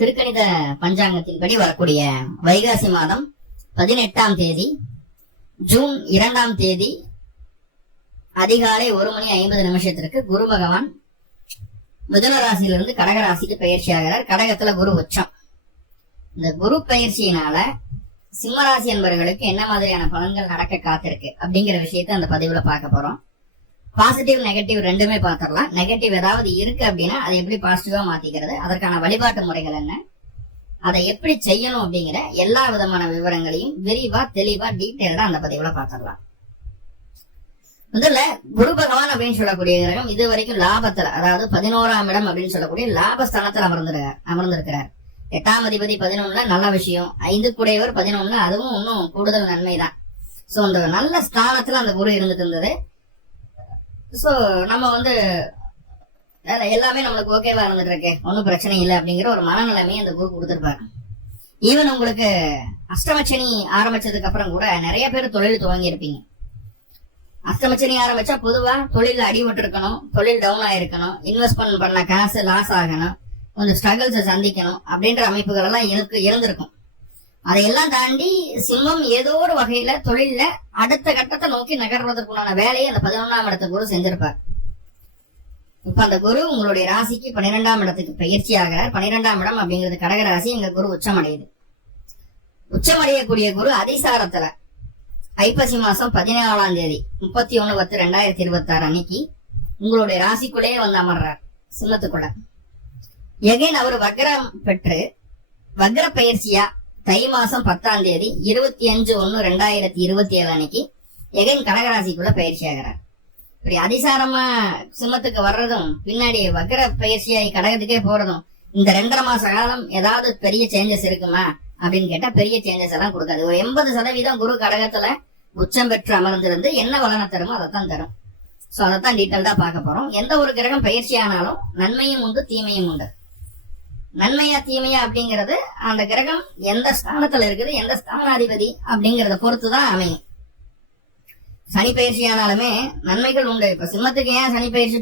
திருக்கணித பஞ்சாங்கத்தின்படி வரக்கூடிய வைகாசி மாதம் 18ஆம் தேதி ஜூன் 2ஆம் தேதி அதிகாலை 1:50 குரு பகவான் மிதுன ராசியிலிருந்து கடக ராசிக்கு பயிற்சி ஆகிறார். கடகத்துல குரு உச்சம். இந்த குரு பயிற்சியினால சிம்மராசி என்பவர்களுக்கு என்ன மாதிரியான பலன்கள் நடக்க காத்திருக்கு அப்படிங்கிற விஷயத்த அந்த பதிவுல பார்க்க போறோம். பாசிட்டிவ் நெகட்டிவ் ரெண்டுமே பார்த்துடலாம். நெகட்டிவ் ஏதாவது இருக்கு அப்படின்னா அதை எப்படி பாசிட்டிவா மாத்திக்கிறது, அதற்கான வழிபாட்டு முறைகள் என்ன, அதை எப்படி செய்யணும் அப்படிங்கிற எல்லா விதமான விவரங்களையும் விரிவா தெளிவா டீட்டெயில்டா அந்த பதிவுல பார்த்துடலாம். முதல்ல குரு பகவான் அப்படின்னு சொல்லக்கூடிய கிரகம் இது வரைக்கும் லாபத்துல, அதாவது 11ஆம் இடம் அப்படின்னு சொல்லக்கூடிய லாபஸ்தானத்துல அமர்ந்திருக்கிறார். 8ஆம் அதிபதி 11ல நல்ல விஷயம், 5 கூடையவர் 11ல அதுவும் இன்னும் கூடுதல் நன்மைதான். சோ அந்த நல்ல ஸ்தானத்துல அந்த குரு இருந்துட்டு இருந்தது. சோ நம்ம எல்லாமே நம்மளுக்கு ஓகேவா இருந்துட்டு இருக்கு, ஒன்னும் பிரச்சனை இல்லை அப்படிங்கிற ஒரு மனநிலைமையை அந்த குரு கொடுத்திருப்பாரு. ஈவன் உங்களுக்கு அஷ்டமச்சனி ஆரம்பிச்சதுக்கு அப்புறம் கூட நிறைய பேர் தொழில் துவங்கி இருப்பீங்க. அஷ்டமச்சனி ஆரம்பிச்சா பொதுவா தொழில் அடிபட்டு இருக்கணும், தொழில் டவுன் ஆயிருக்கணும், இன்வெஸ்ட்மெண்ட் பண்ண காசு லாஸ் ஆகணும், கொஞ்சம் ஸ்ட்ரகிள்ஸ் சந்திக்கணும் அப்படின்ற அமைப்புகள் எல்லாம் இருந்திருக்கும். அதையெல்லாம் தாண்டி சிம்மம் ஏதோ ஒரு வகையில தொழில அடுத்த கட்டத்தை நோக்கி நகர்வதற்குண்டான வேலையை அந்த 11ஆம் இடத்து குரு செஞ்சிருப்பார். இப்ப அந்த குரு உங்களுடைய ராசிக்கு 12ஆம் இடத்துக்கு பயிற்சி ஆகிறார். 12ஆம் இடம் அப்படிங்கிறது கடக ராசி. எங்க குரு உச்சமடையுது. உச்சமடையக்கூடிய குரு அதிசாரத்துல ஐப்பசி மாசம் 14ஆம் தேதி 31/10/2026 அன்னைக்கு உங்களுடைய ராசிக்குள்ளேயே வந்து அமர்றார், சிம்மத்துக்குள்ள. எகைன் அவர் வக்ரம் பெற்று வக்ர பயிற்சியா தை மாசம் 10ஆம் தேதி 25/1/2027 அன்னைக்கு எகைன் கடகராசிக்குள்ள பயிற்சி ஆகிறார். இப்படி அதிசாரமா சிம்மத்துக்கு வர்றதும் பின்னாடி வக்ர பயிற்சியாகி கடகத்துக்கே போறதும் இந்த 2.5 மாச காலம் ஏதாவது பெரிய சேஞ்சஸ் இருக்குமா அப்படின்னு கேட்டா பெரிய சேஞ்சஸ் எல்லாம் கொடுக்காது. ஒரு 80% குரு கடகத்துல உச்சம் பெற்று அமர்ந்திருந்து என்ன பலனை தருமோ அதைத்தான் தரும். சோ அதைத்தான் டீட்டெயில்டா பார்க்க போறோம். எந்த ஒரு கிரகம் பயிற்சி ஆனாலும் நன்மையும் உண்டு தீமையும் உண்டு. நன்மையா தீமையா அப்படிங்கறது அந்த கிரகம் எந்த ஸ்தானத்துல இருக்குது, எந்த ஸ்தானாதிபதி அப்படிங்கறத பொறுத்துதான் அமையும். சனி பயிற்சி ஆனாலுமே நன்மைகள் உண்டு. இப்ப சிம்மத்துக்கு ஏன் சனி பயிற்சி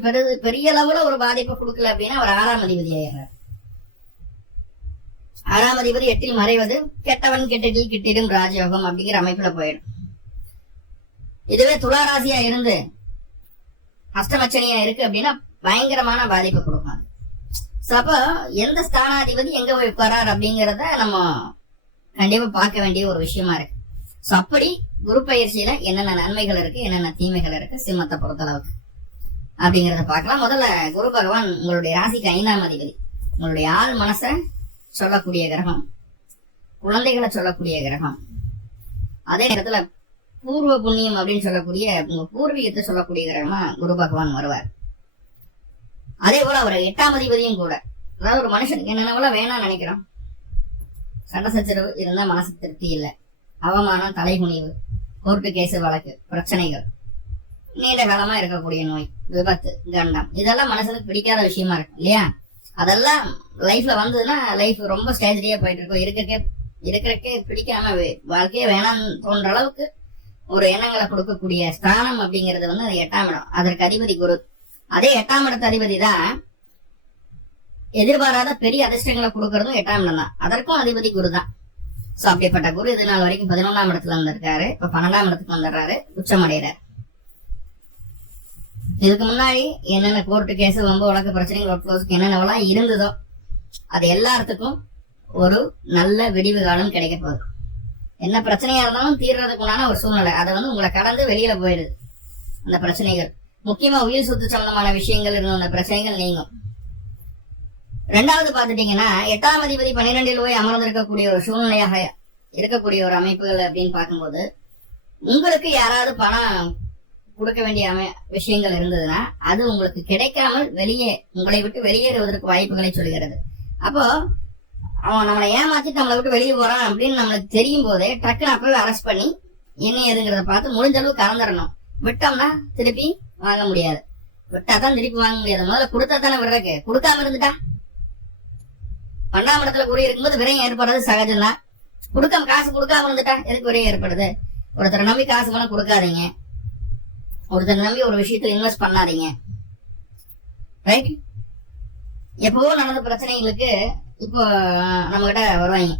பெரிய அளவுல ஒரு பாதிப்பை கொடுக்கல அப்படின்னா அவர் 6ஆம் அதிபதி ஆயிடுறார். 6ஆம் அதிபதி 8ல் மறைவது கெட்டவன் கெட்டதில் கிட்டிடும் ராஜயோகம் அப்படிங்கிற அமைப்புல போயிடும். இதுவே துளாராசியா இருந்து அஷ்டமச்சனியா இருக்கு அப்படின்னா பயங்கரமான பாதிப்பை கொடுக்கும். அப்ப எந்த ஸ்தானாதிபதி எங்க போய் உட்காரார் அப்படிங்கறத நம்ம கண்டிப்பா பார்க்க வேண்டிய ஒரு விஷயமா இருக்கு. சோ அப்படி குரு பயிற்சியில என்னென்ன நன்மைகள் இருக்கு, என்னென்ன தீமைகள் இருக்கு சிம்மத்தை பொறுத்தளவுக்கு அப்படிங்கறத பார்க்கலாம். முதல்ல குரு பகவான் உங்களுடைய ராசிக்கு 5ஆம் அதிபதி, உங்களுடைய ஆள் மனச சொல்லக்கூடிய கிரகம், குழந்தைகளை சொல்லக்கூடிய கிரகம். அதே நேரத்துல பூர்வ புண்ணியம் அப்படின்னு சொல்லக்கூடிய உங்க பூர்வீகத்தை சொல்லக்கூடிய கிரகமா குரு பகவான் வருவார். அதே போல அவர் 8ஆம் அதிபதியும் கூட. அதாவது ஒரு மனுஷனுக்கு என்னென்ன வேணாம் நினைக்கிறோம், சண்டை சச்சரவு இருந்தா மனசு திருப்தி இல்லை, அவமானம், தலைகுனிவு, கோர்ட்டு கேஸ் வழக்கு பிரச்சனைகள், நீண்ட காலமா இருக்கக்கூடிய நோய், விபத்து, கண்டம், இதெல்லாம் மனசுக்கு பிடிக்காத விஷயமா இருக்கும் இல்லையா? அதெல்லாம் லைஃப்ல வந்ததுன்னா லைஃப் ரொம்ப ஸ்டேஜ்லயே போயிட்டு இருக்கும். இருக்கிறக்கே பிடிக்காம வாழ்க்கையே வேணாம் தோன்ற அளவுக்கு ஒரு எண்ணங்களை கொடுக்கக்கூடிய ஸ்தானம் அப்படிங்கிறது அது 8ஆம் இடம். அதற்கு அதிபதி குரு. அதே 8ஆம் இடத்து அதிபதி தான் எதிர்பாராத பெரிய அதிர்ஷ்டங்களை கொடுக்கறதும் 8ஆம் இடம் தான். அதற்கும் அதிபதி குரு தான். சோ அப்படிப்பட்ட குரு இது நாள் வரைக்கும் 11ஆம் இடத்துல வந்திருக்காரு. இப்ப 12ஆம் இடத்துக்கு வந்துடுறாரு, உச்சமடைகிறார். இதுக்கு முன்னாடி என்னென்ன கோர்ட்டு கேஸ், வம்பு, வழக்கு, பிரச்சனைகள் என்னென்னவெல்லாம் இருந்ததோ அது எல்லாத்துக்கும் ஒரு நல்ல விடிவு காலம் கிடைக்க போகுது. என்ன பிரச்சனையா இருந்தாலும் தீர்றதுக்குண்டான ஒரு சூழ்நிலை, அதை உங்களை கடந்து வெளியில போயிருது. அந்த பிரச்சனைகள் முக்கியமா உயிர் சொத்து சம்பந்தமான விஷயங்கள் இருந்த அந்த பிரச்சனைகள் நீங்கும். 2வது பாத்துட்டீங்கன்னா 8ஆம் அதிபதி 12ல் போய் அமர்ந்திருக்கக்கூடிய ஒரு சூழ்நிலையாக இருக்கக்கூடிய ஒரு அமைப்புகள் அப்படின்னு பார்க்கும்போது உங்களுக்கு யாராவது பணம் கொடுக்க வேண்டிய விஷயங்கள் இருந்ததுன்னா அது உங்களுக்கு கிடைக்காமல் உங்களை விட்டு வெளியேறுவதற்கு வாய்ப்புகளை சொல்கிறது. அப்போ அவன் நம்மளை ஏமாத்திட்டு நம்மளை விட்டு வெளியே போறான் அப்படின்னு நம்மளுக்கு தெரியும் போதே டக்குன்னு அப்பவே அரெஸ்ட் பண்ணி என்ன ஏதுங்கிறத பார்த்து முடிஞ்ச அளவு கறந்துடணும். விட்டோம்னா திருப்பி வாங்க முடியாது, விட்டாதான் திருப்பி வாங்க முடியாது. முதல்ல கொடுத்தா தானே விடுறக்கு, கொடுக்காம இருந்துட்டா 12ஆம் இடத்துல குரு இருக்கும்போது விரையும் ஏற்படுறது சகஜம்தான். காசு கொடுக்காம இருந்துட்டா எதுக்கு விரையும் ஏற்படுது? ஒருத்தரை நம்பி காசு பணம் கொடுக்காதீங்க, ஒருத்தரை நம்பி ஒரு விஷயத்துல இன்வெஸ்ட் பண்ணாதீங்க. ரைட்? எப்பவோ நடந்த பிரச்சனைகளுக்கு இப்போ நம்ம கிட்ட வருவாங்க,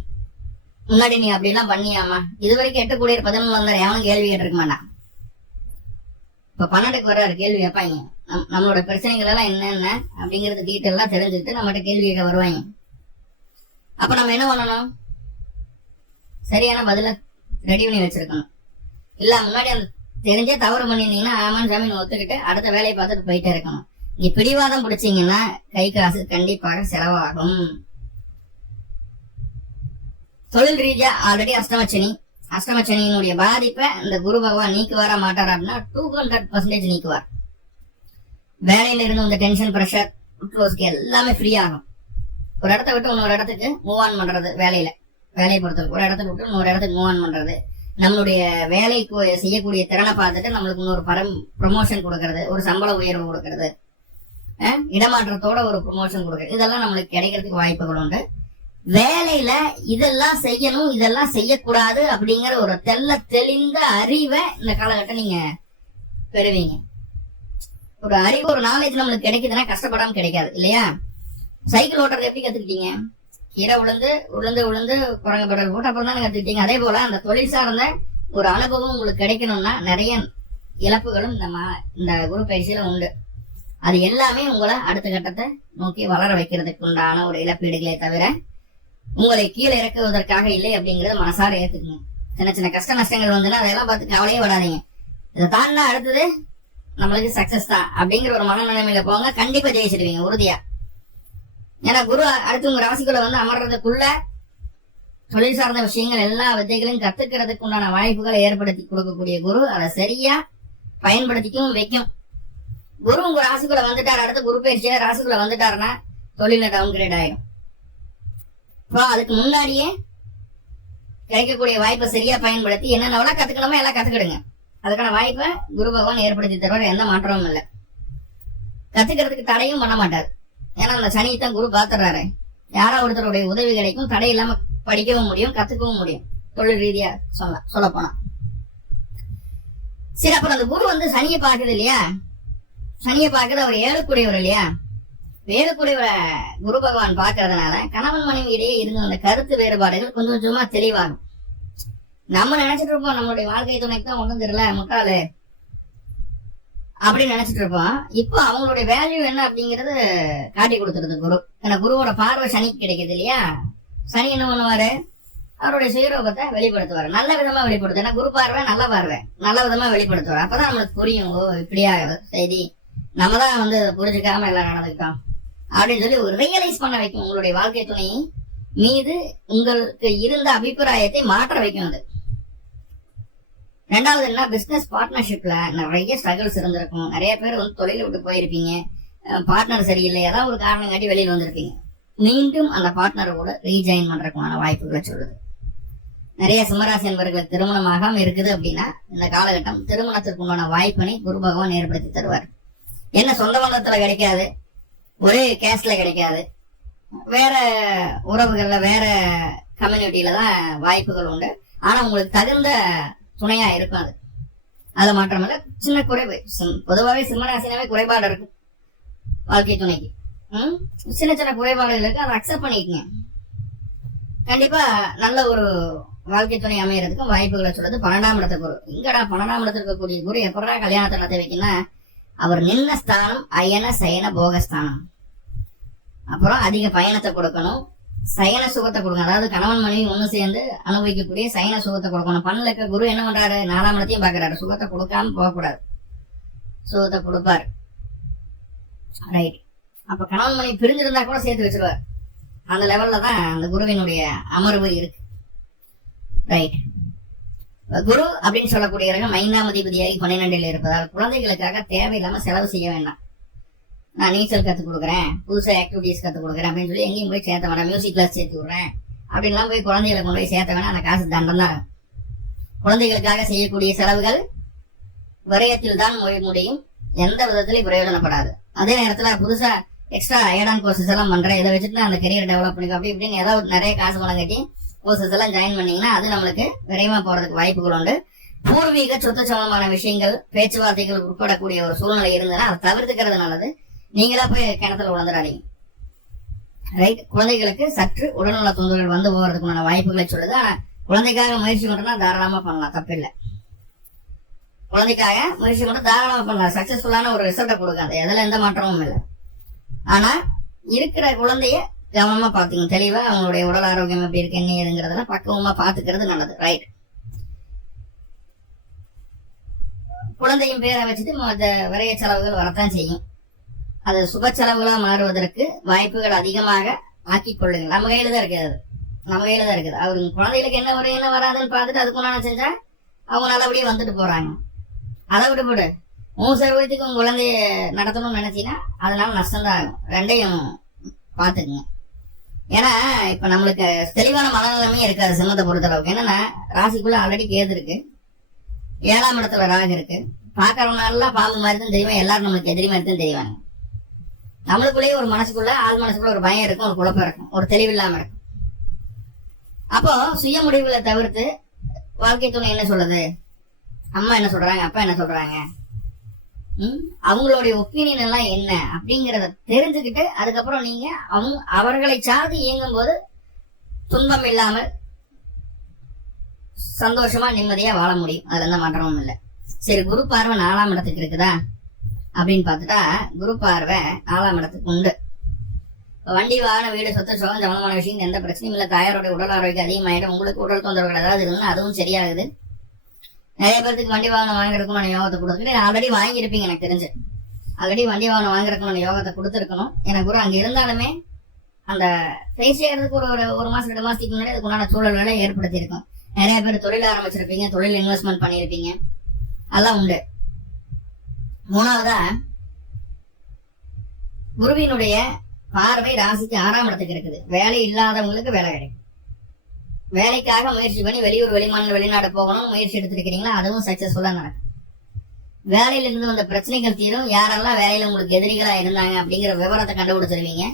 முன்னாடி நீ அப்படி எல்லாம் பண்ணியாமா, இது வரைக்கும் 8 கோடி 11 வந்தாரு எவனும் கேள்வி கேட்டிருக்க மாட்டான். இப்ப 12க்கு வர்றாரு, கேள்வி கேட்பாங்க. நம்மளோட பிரச்சனைகள் எல்லாம் என்னென்ன அப்படிங்கறது டீட்டெயிலா தெரிஞ்சுட்டு நம்மகிட்ட கேள்வி கேட்க வருவாங்க. அப்ப நம்ம என்ன பண்ணணும், சரியான பதில ரெடி பண்ணி வச்சிருக்கணும். இல்ல முன்னாடி அந்த தெரிஞ்சே தவறு பண்ணிருந்தீங்கன்னா ஆமான் ஜாமீன் ஒத்துக்கிட்டு அடுத்த வேலையை பார்த்துட்டு போயிட்டே இருக்கணும். நீ பிடிவாதம் பிடிச்சீங்கன்னா கை காசு கண்டிப்பாக செலவாகும். தொழில் ரீதியா ஆல்ரெடி அஷ்டமச்சனியினுடைய பாதிப்பை இந்த குரு பகவான் நீக்குவாரா மாட்டாரா அப்படின்னா 200% நீக்குவார். வேலையில இருந்து இந்த டென்ஷன், பிரஷர், க்ளோஸ்க்கு எல்லாமே ஃப்ரீ ஆகும். ஒரு இடத்த விட்டு இன்னொரு இடத்துக்கு மூவ் ஆன் பண்றது, வேலையை பொறுத்தவரை ஒரு இடத்துக்கு விட்டு இன்னொரு இடத்துக்கு மூவ் ஆன் பண்றது, நம்மளுடைய வேலைக்கு செய்யக்கூடிய திறனை பார்த்துட்டு நம்மளுக்கு இன்னொரு ப்ரமோஷன் கொடுக்கறது, ஒரு சம்பள உயர்வு கொடுக்கறது, இடமாற்றத்தோட ஒரு ப்ரமோஷன் கொடுக்கறது, இதெல்லாம் நம்மளுக்கு கிடைக்கிறதுக்கு வாய்ப்புகள் உண்டு. வேலையில இதெல்லாம் செய்யணும், இதெல்லாம் செய்யக்கூடாது அப்படிங்கிற ஒரு தெளிந்த அறிவை இந்த காலகட்டம் நீங்க பெறுவீங்க. ஒரு அறிவு, ஒரு நாலேஜ் நம்மளுக்கு கிடைக்குதுன்னா கஷ்டப்படாம கிடைக்காது இல்லையா? சைக்கிள் ஓட்டுறது எப்படி கத்துக்கிட்டீங்க? கீரை உளுந்து குரங்க பெடல் போட்டு அப்புறம் தான் கத்துக்கிட்டீங்க. அதே போல அந்த தொழில் சார்ந்த ஒரு அனுபவம் உங்களுக்கு கிடைக்கணும்னா நிறைய இழப்புகளும் இந்த குரு பயிற்சியில உண்டு. அது எல்லாமே உங்களை அடுத்த கட்டத்தை நோக்கி வளர வைக்கிறதுக்கு உண்டான ஒரு இழப்பீடுகளை தவிர உங்களை கீழே இறக்குவதற்காக இல்லை அப்படிங்கறத மனசார ஏத்துக்குங்க. சின்ன சின்ன கஷ்ட நஷ்டங்கள் வந்துன்னா அதெல்லாம் பார்த்து கவலையே விடாதீங்க. இதை தாண்டா அடுத்தது நம்மளுக்கு சக்சஸ் தான் அப்படிங்கிற ஒரு மனநிலைமையில போங்க, கண்டிப்பா ஜெயிச்சிடுவீங்க உறுதியா. ஏன்னா குரு அடுத்து உங்க ராசிக்குள்ள வந்து அமர்றதுக்குள்ள தொழில் சார்ந்த விஷயங்கள் எல்லா வித்தைகளையும் கத்துக்கிறதுக்கு உண்டான வாய்ப்புகளை ஏற்படுத்தி கொடுக்கக்கூடிய குரு அதை சரியா பயன்படுத்திக்கும் வைக்கும். குரு உங்க ராசிக்குள்ள வந்துட்டாரு, அடுத்து குரு பயிற்சியில ராசிக்குள்ள வந்துட்டாருன்னா தொழில டவுன் கிரேட் ஆயிடும். அதுக்கு முன்னாடியே கிடைக்கக்கூடிய வாய்ப்பை சரியா பயன்படுத்தி என்னென்ன கத்துக்கணுமோ எல்லாம் கத்துக்கிடுங்க. அதுக்கான வாய்ப்பை குரு பகவான் ஏற்படுத்தி தருவார், எந்த மாற்றமும் இல்லை. கத்துக்கிறதுக்கு தடையும் பண்ண மாட்டார். ஏன்னா அந்த சனியைத்தான் குரு பாத்துறாரு. யாரா ஒருத்தருடைய உதவி கிடைக்கும், தடை இல்லாம படிக்கவும் முடியும், கத்துக்கவும் முடியும். தொழில் ரீதியா சொல்ல போனா சரி. அப்புறம் அந்த குரு வந்து சனியை பாக்குது இல்லையா? சனியை பாக்குறது அவர் 7 இல்லையா? 7 குரு பகவான் பாக்குறதுனால கணவன் மனைவி இடையே இருந்த அந்த கருத்து வேறுபாடுகள் கொஞ்சம் கொஞ்சமா தெளிவாகும். நம்ம நினைச்சிட்டு இருப்போம் நம்மளுடைய வாழ்க்கை துணைக்கு தான் ஒண்ணும் தெரியல, முட்டாளு அப்படின்னு நினைச்சிட்டு இருப்போம். இப்போ அவங்களுடைய வேல்யூ என்ன அப்படிங்கறது காட்டி கொடுத்துருது குரு. ஏன்னா குருவோட பார்வை சனிக்கு கிடைக்குது இல்லையா? சனி என்ன பண்ணுவாரு, அவருடைய சுயரூபத்தை வெளிப்படுத்துவாரு, நல்ல விதமா வெளிப்படுத்து. ஏன்னா குரு பார்வை நல்ல விதமா வெளிப்படுத்துவார். அப்பதான் நம்மளுக்கு புரியும், ஓ இப்படியா செய்தி, நம்ம தான் வந்து புரிஞ்சுக்காம எல்லாம் நடந்துக்கிட்டோம் அப்படின்னு சொல்லி ஒரு ரியலைஸ் பண்ண வைக்கும். உங்களுடைய வாழ்க்கை துணை மீது உங்களுக்கு இருந்த அபிப்பிராயத்தை மாற்ற வைக்கும். அது ரெண்டாவது என்ன, பிசினஸ் பார்ட்னர்ஷிப்ல நிறைய ஸ்ட்ரகிள்ஸ் இருந்திருக்கும். நிறைய பேர் வந்து தொழில விட்டு போயிருப்பீங்க, பார்ட்னர் சரியில்லை, ஏதாவது ஒரு காரணம் காட்டி வெளியில வந்திருப்பீங்க. மீண்டும் அந்த பார்ட்னரோட ரீஜாயின் பண்றதுக்கான வாய்ப்புகளை சொல்லுது. நிறைய சிம்மராசி என்பவர்களுக்கு திருமணமாகாம இருக்குது அப்படின்னா இந்த காலகட்டம் திருமணத்திற்கு உண்டான வாய்ப்பினை குரு பகவான் ஏற்படுத்தி தருவார். என்ன சொந்த பந்தத்துல கிடைக்காது, ஒரே கேஸ்ட்ல கிடைக்காது, வேற உறவுகள்ல வேற கம்யூனிட்டியில தான் வாய்ப்புகள் உண்டு. ஆனா உங்களுக்கு தகுந்த துணையா இருக்கும். அது மாற்றமில்ல. சின்ன குறைவு, பொதுவாகவே சிம்மராசினாவே குறைபாடு இருக்கும் வாழ்க்கை துணைக்கு. சின்ன சின்ன குறைபாடுகள் இருக்கு, அதை அக்செப்ட் பண்ணிக்கங்க. கண்டிப்பா நல்ல ஒரு வாழ்க்கை துணை அமையறதுக்கும் வாய்ப்புகளை சொல்றது 12ஆம் இடத்த குரு. இங்கடா 12ஆம் இடத்துல இருக்கக்கூடிய குரு எப்படா கல்யாணத்தை நடத்த வைக்கணும்னா, அவர் நின்ன ஸ்தானம் அயன சயன போகஸ்தானம். அப்புறம் அதிக பயணத்தை கொடுக்கணும், சயன சுகத்தை கொடுக்கணும். அதாவது கணவன் மனைவி ஒண்ணு சேர்ந்து அனுபவிக்கக்கூடிய சயன சுகத்தை கொடுக்கணும். பண்ணல இருக்க குரு என்ன பண்றாரு, 4ஆம் இடத்தையும் பாக்குறாரு. சுகத்தை கொடுக்காம போகக்கூடாது, சுகத்தை கொடுப்பாரு. ரைட். அப்ப கணவன் மனைவி பிரிஞ்சிருந்தா கூட சேர்த்து வச்சிருவார். அந்த லெவல்ல தான் அந்த குருவினுடைய அமர்வு இருக்கு. ரைட். குரு அப்படின்னு சொல்லக்கூடிய கிரகம் 5ஆம் அதிபதியாகி 12ல் இருப்பதால் குழந்தைகளுக்காக தேவையில்லாம செலவு செய்ய வேண்டாம். நான் நீச்சல் கத்துக் கொடுக்குறேன், புதுசா ஆக்டிவிட்டிஸ் கத்துக் கொடுக்குறேன் அப்படின்னு சொல்லி எங்கேயும் போய் சேர்த்த வேண்டாம். மியூசிக் கிளாஸ் சேர்த்து விடுறேன் அப்படின்லாம் போய் குழந்தைகளை கொண்டு போய் சேர்த்த வேணாம். அந்த காசு தண்டம் தான். குழந்தைகளுக்காக செய்யக்கூடிய செலவுகள் விரயத்தில் தான் முடியும், எந்த விதத்திலையும் பிரயோஜனப்படாது. அதே நேரத்துல புதுசா எக்ஸ்ட்ரா ஏடான் கோர்சஸ் எல்லாம் பண்றேன், இதை வச்சுட்டு அந்த கெரியர் டெவலப் பண்ணிக்கோ அப்படி இப்படின்னு ஏதாவது நிறைய காசு பணம் கட்டி கோர்சஸ் எல்லாம் ஜாயின் பண்ணீங்கன்னா அது நம்மளுக்கு விரைவா போறதுக்கு வாய்ப்புகள் உண்டு. பூர்வீக சொத்து சம்பந்தமான விஷயங்கள் பேச்சுவார்த்தைகள் உட்படக்கூடிய ஒரு சூழ்நிலை இருந்ததுன்னா அதை தவிர்த்துக்கிறது நல்லது. நீங்களா போய் கிணத்துல விழுந்துடாதீங்க. ரைட். குழந்தைகளுக்கு சற்று உடல்நல தொந்தரவுகள் வந்து போறதுக்குண்டான வாய்ப்புகளை சொல்லுது. ஆனா குழந்தைக்காக முயற்சி பண்றோம்னா தாராளமா பண்ணலாம், தப்பில்லை. குழந்தைக்காக முயற்சி பண்ண தாராளமா பண்ணலாம், சக்சஸ்ஃபுல்லான ஒரு ரிசல்ட்டை கொடுக்காது, எதுல எந்த மாற்றமும் இல்லை. ஆனா இருக்கிற குழந்தைய கவனமா பாத்துங்க, தெளிவா அவங்களுடைய உடல் ஆரோக்கியம் எப்படி இருக்கு என்ன ஏதுங்கிறதெல்லாம் பக்குவமா பாத்துக்கிறது நல்லது. ரைட். குழந்தையும் பேரை வச்சுட்டு விரைய செலவுகள் வரத்தான் செய்யும். அது சுப செலவுகளா மாறுவதற்கு வாய்ப்புகள் அதிகமாக ஆக்கிக் கொள்ளுங்க. நம்ம கையில தான் இருக்குது, நம்ம கையில தான் இருக்குது. அவரு குழந்தைகளுக்கு என்ன வரும் என்ன வராதுன்னு பார்த்துட்டு அதுக்குண்டான செஞ்சா அவங்க நல்லபடியா வந்துட்டு போறாங்க. அதை விட்டுப்போடு உன் சர்வத்துக்கு உங்க குழந்தைய நடத்தணும்னு நினைச்சீங்கன்னா அதனால நஷ்டம்தான் ஆகும். ரெண்டையும் பாத்துக்குங்க. ஏன்னா இப்ப நம்மளுக்கு தெளிவான மனநிலைமையும் இருக்காது சிம்மத்தை பொறுத்தளவுக்கு. என்னன்னா ராசிக்குள்ள ஆல்ரெடி கேது இருக்கு, 7ஆம் இடத்துல ராகு இருக்கு. பாக்குறவங்க எல்லாம் பாம்பு மாதிரி தான் தெரியும், எல்லாரும் நம்மளுக்கு எதிரி மாதிரி தான் தெரிவாங்க. நம்மளுக்குள்ளேயே ஒரு மனசுக்குள்ள ஆள் மனசுக்குள்ள ஒரு பயம் இருக்கும், ஒரு குழப்பம் இருக்கும், ஒரு தெளிவில்லாம இருக்கும். அப்போ சுய முடிவுகளை தவிர்த்து வாழ்க்கை துணை என்ன சொல்லுது, அம்மா என்ன சொல்றாங்க, அப்பா என்ன சொல்றாங்க, அவங்களுடைய ஒப்பீனியன் எல்லாம் என்ன அப்படிங்கறத தெரிஞ்சுக்கிட்டு அதுக்கப்புறம் நீங்க அவர்களை சார்ந்து இயங்கும் போது துன்பம் இல்லாமல் சந்தோஷமா நிம்மதியா வாழ முடியும். அதுல எந்த மாற்றமும் இல்லை. சரி, குரு பார்வை 4ஆம் இடத்துக்கு இருக்குதா அப்படின்னு பார்த்துட்டா குரு பார்வை 4ஆம் இடத்துக்கு உண்டு. வண்டி வாகன வீடு சொத்து சுகம் சம்பந்தமான விஷயம் எந்த பிரச்சனையும் இல்லை. தாயாரோட உடல் ஆரோக்கியம் அதிகமாயிடும். உங்களுக்கு உடல் தொந்தரவுகள் ஏதாவது இருந்தா அதுவும் சரியாகுது. நிறைய பேருக்கு வண்டி வாகனம் வாங்குறதுக்குன்னு யோகத்தை கொடுத்துருக்கு. ஆல்ரெடி வாங்கியிருப்பீங்க, எனக்கு தெரிஞ்சு ஆல்ரெடி வண்டி வாகனம் வாங்குறதுக்குன்னு யோகத்தை கொடுத்துருக்கணும். எனக்கு குரு அங்க இருந்தாலுமே அந்த பேசி செய்யறதுக்கு ஒரு மாசம் 2 மாசத்துக்கு முன்னாடி அதுக்குண்டான சூழல்களை ஏற்படுத்தி இருக்கும். நிறைய பேர் தொழில் ஆரம்பிச்சிருப்பீங்க, தொழில் இன்வெஸ்ட்மெண்ட் பண்ணிருப்பீங்க, அதெல்லாம் உண்டு. 3வதா குருவினுடைய பார்வை ராசிக்கு 6ஆம் இடத்துக்கு இருக்குது. வேலை இல்லாதவங்களுக்கு வேலை கிடைக்கும். வேலைக்காக முயற்சி பண்ணி வெளியூர் வெளிமாநில வெளிநாடு போகணும் முயற்சி எடுத்துருக்கீங்களா, அதுவும் சக்சஸ்ஃபுல்லா நடக்கும். வேலையில இருந்து வந்த பிரச்சனைகள் தீரும். யாரெல்லாம் வேலையில உங்களுக்கு எதிரிகளா இருந்தாங்க அப்படிங்கிற விவரத்தை கண்டுபிடிச்சிருவீங்க.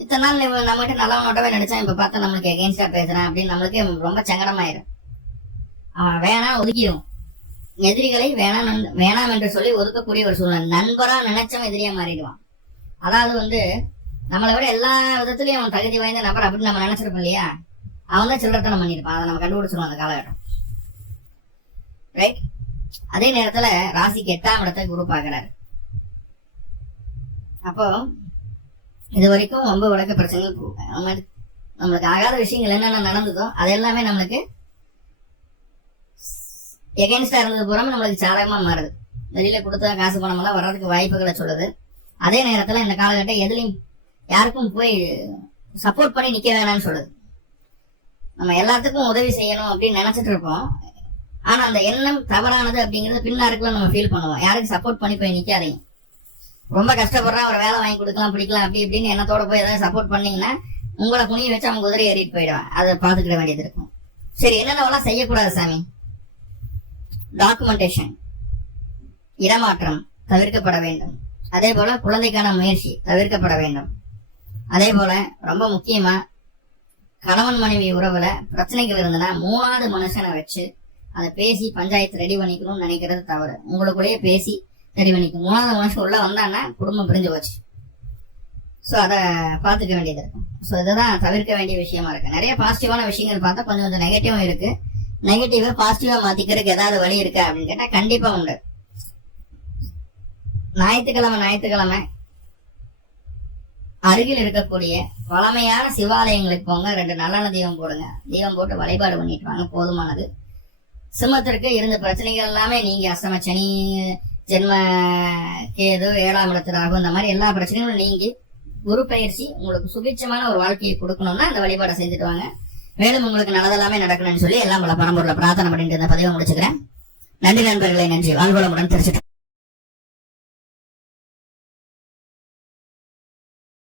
இத்தனை நாள் நம்மகிட்ட நல்ல நோட்டவே நடிச்சா இப்ப பார்த்தா நம்மளுக்கு எகென்ஸ்டா பேசுறேன் அப்படின்னு நம்மளுக்கு ரொம்ப சங்கடமாயிரும். அவன் வேணா ஒதுக்கிடும். எதிரிகளை வேணாம் என்று சொல்லி ஒதுக்கக்கூடிய ஒரு சூழ்நிலை. நண்பரா நினைச்சவன் எதிரியா மாறிடுவான். அதாவது நம்மளை விட எல்லா விதத்திலயும் அவன் தகுதி வாய்ந்த நபர் அப்படின்னு நம்ம நினைச்சிருப்போம் இல்லையா, அவன் தான் சில்லறத்தனம் பண்ணிருப்பான். அதை நம்ம கண்டுபிடிச்சிருவோம் அந்த காலகட்டம். ரைட். அதே நேரத்துல ராசிக்கு 8ஆம் இடத்தை குரு பாக்குறாரு. அப்போ இது வரைக்கும் ரொம்ப விளக்க பிரச்சனைகள் நம்மளுக்கு ஆகாத விஷயங்கள் என்னென்ன நடந்ததோ அது எல்லாமே நம்மளுக்கு எகென்ஸ்டா இருந்தது பூராம நம்மளுக்கு சாதகமா மாறுது. வெளியில கொடுத்த காசு பணம் எல்லாம் வர்றதுக்கு வாய்ப்புகளை சொல்லுது. அதே நேரத்துல இந்த காலகட்டம் எதுலையும் யாருக்கும் போய் சப்போர்ட் பண்ணி நிக்க வேணாம்னு சொல்லுது. நம்ம எல்லாத்துக்கும் உதவி செய்யணும் அப்படின்னு நினைச்சிட்டு இருப்போம். ஆனா அந்த எண்ணம் தவறானது அப்படிங்கறது பின்னாருக்குள்ள நம்ம ஃபீல் பண்ணுவோம். யாருக்கு சப்போர்ட் பண்ணி போய் நிக்காதீங்க. ரொம்ப கஷ்டப்படுறான், ஒரு வேலை வாங்கி கொடுக்கலாம் பிடிக்கலாம் அப்படி இப்படின்னு எண்ணத்தோட போய் ஏதாவது சப்போர்ட் பண்ணீங்கன்னா உங்களை குனிய வச்சு அவங்க குதிரை ஏறிட்டு போயிடுவான். அதை பாத்துக்கிட வேண்டியது இருக்கும். சரி, என்னென்னவெல்லாம் செய்யக்கூடாது சாமி? டாக்குமெண்டேஷன், இடமாற்றம் தவிர்க்கப்பட வேண்டும். அதே போல குழந்தைக்கான முயற்சி தவிர்க்கப்பட வேண்டும். அதே போல ரொம்ப முக்கியமா கணவன் மனைவி உறவுல பிரச்சனைகள் இருந்ததுன்னா 3வது மனுஷனை வச்சு அதை பேசி பஞ்சாயத்து ரெடி பண்ணிக்கணும்னு நினைக்கிறது தவறு. உங்களுக்குள்ளேயே பேசி ரெடி பண்ணிக்கணும். 3வது மனுஷன் உள்ள வந்தான்னா குடும்பம் பிரிஞ்சு போச்சு. சோ அதை பாத்துக்க வேண்டியது இருக்கும். சோ இதுதான் தவிர்க்க வேண்டிய விஷயமா இருக்கு. நிறைய பாசிட்டிவான விஷயங்கள் பார்த்தா கொஞ்சம் நெகட்டிவும் இருக்கு. நெகட்டிவா பாசிட்டிவா மாத்திக்கிறதுக்கு ஏதாவது வழி இருக்கா அப்படின்னு கேட்டா கண்டிப்பா உண்டு. ஞாயிற்றுக்கிழமை அருகில் இருக்கக்கூடிய பழமையான சிவாலயங்களுக்கு போங்க. 2 நல்லெண்ணெய் தீபம் போடுங்க. தீபம் போட்டு வழிபாடு பண்ணிட்டு வாங்க, போதுமானது. சிம்மத்திற்கு இருந்த பிரச்சனைகள் எல்லாமே நீங்க அஷ்டம சனி, ஜென்ம கேது, 7ஆம் இடத்து ராகு, இந்த மாதிரி எல்லா பிரச்சனைகளும் நீங்கி குரு பயிற்சி உங்களுக்கு சுபிட்சமான ஒரு வாழ்க்கையை கொடுக்கணும்னா அந்த வழிபாடை செஞ்சுட்டு வாங்க. மேலும் உங்களுக்கு நல்லதெல்லாமே நடக்கணும்னு சொல்லி எல்லாம் பல பரம்பொருளை பிரார்த்தனை பண்ணிட்டு இந்த பதிவை முடிச்சுக்கிறேன். நன்றி நண்பர்களே, நன்றி. வாழ்வளமுடன். தெரிஞ்சுட்டு